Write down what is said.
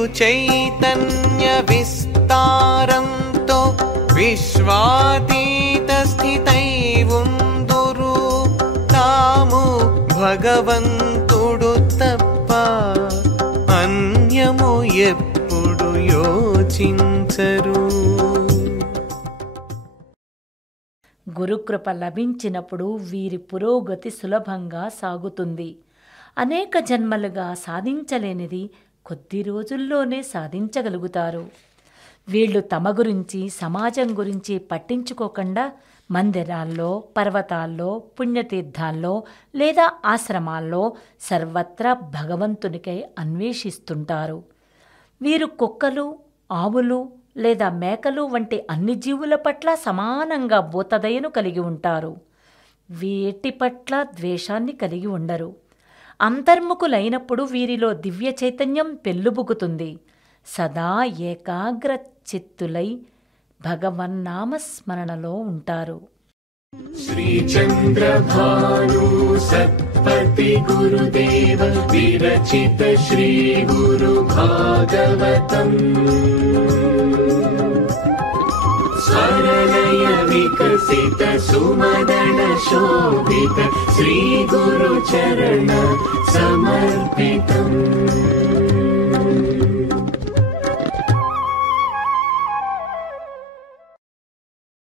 వీరు చైతన్య విస్తారంతో విశ్వాతీత స్థితై ఉందురు. తాము భగవంతుడు తప్ప అన్యము ఎప్పుడు యోచించరు. గురుకృప లభించినప్పుడు వీరి పురోగతి సులభంగా సాగుతుంది. అనేక జన్మలుగా సాధించలేనిది కొద్ది రోజుల్లోనే సాధించగలుగుతారు. వీళ్ళు తమ గురించి, సమాజం గురించి పట్టించుకోకుండా మందిరాల్లో, పర్వతాల్లో, పుణ్యతీర్థాల్లో లేదా ఆశ్రమాల్లో సర్వత్రా భగవంతునికై అన్వేషిస్తుంటారు. వీరు కుక్కలు, ఆవులు లేదా మేకలు వంటి అన్ని జీవుల పట్ల సమానంగా భూతదయను కలిగి ఉంటారు. వీటి పట్ల ద్వేషాన్ని కలిగి ఉండరు. అంతర్ముఖులైనప్పుడు వీరిలో దివ్య చైతన్యం పెల్లుబుకుతుంది. సదా ఏకాగ్ర చిత్తులై భగవన్నామస్మరణలో ఉంటారు. శ్రీచంద్రభాను సత్పతి గురుదేవ విరచిత శ్రీ గురు భాగవతం స్వరలయ వికసిత సుమదన శోభిత శ్రీ గురు చరణ సమర్పితం.